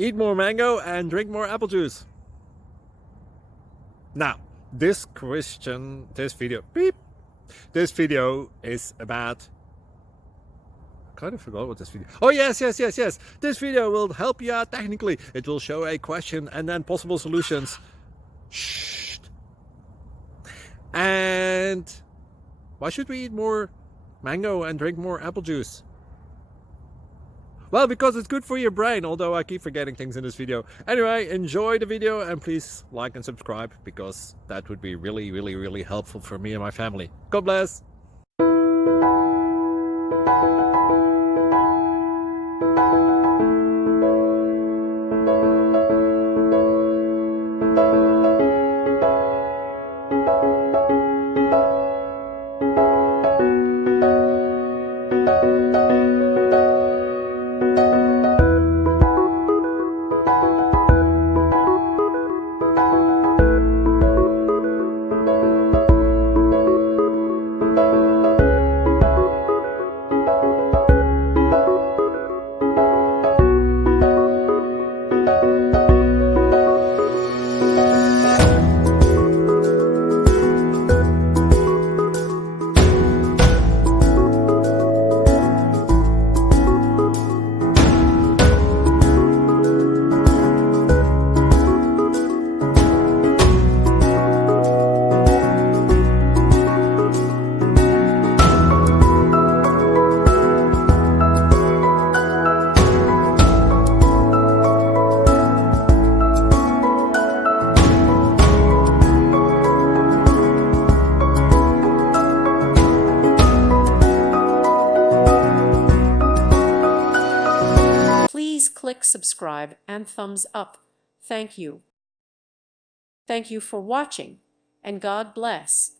eat more mango and drink more apple juice. Now, this video is about, I kind of forgot what this video. Oh, yes. This video will help you out technically. It will show a question and then possible solutions. Shh. And why should we eat more mango and drink more apple juice? Well, because it's good for your brain, although I keep forgetting things in this video. Anyway, enjoy the video and please like and subscribe, because that would be really helpful for me and my family. God bless! Please click subscribe and thumbs up. Thank you. Thank you for watching, and God bless.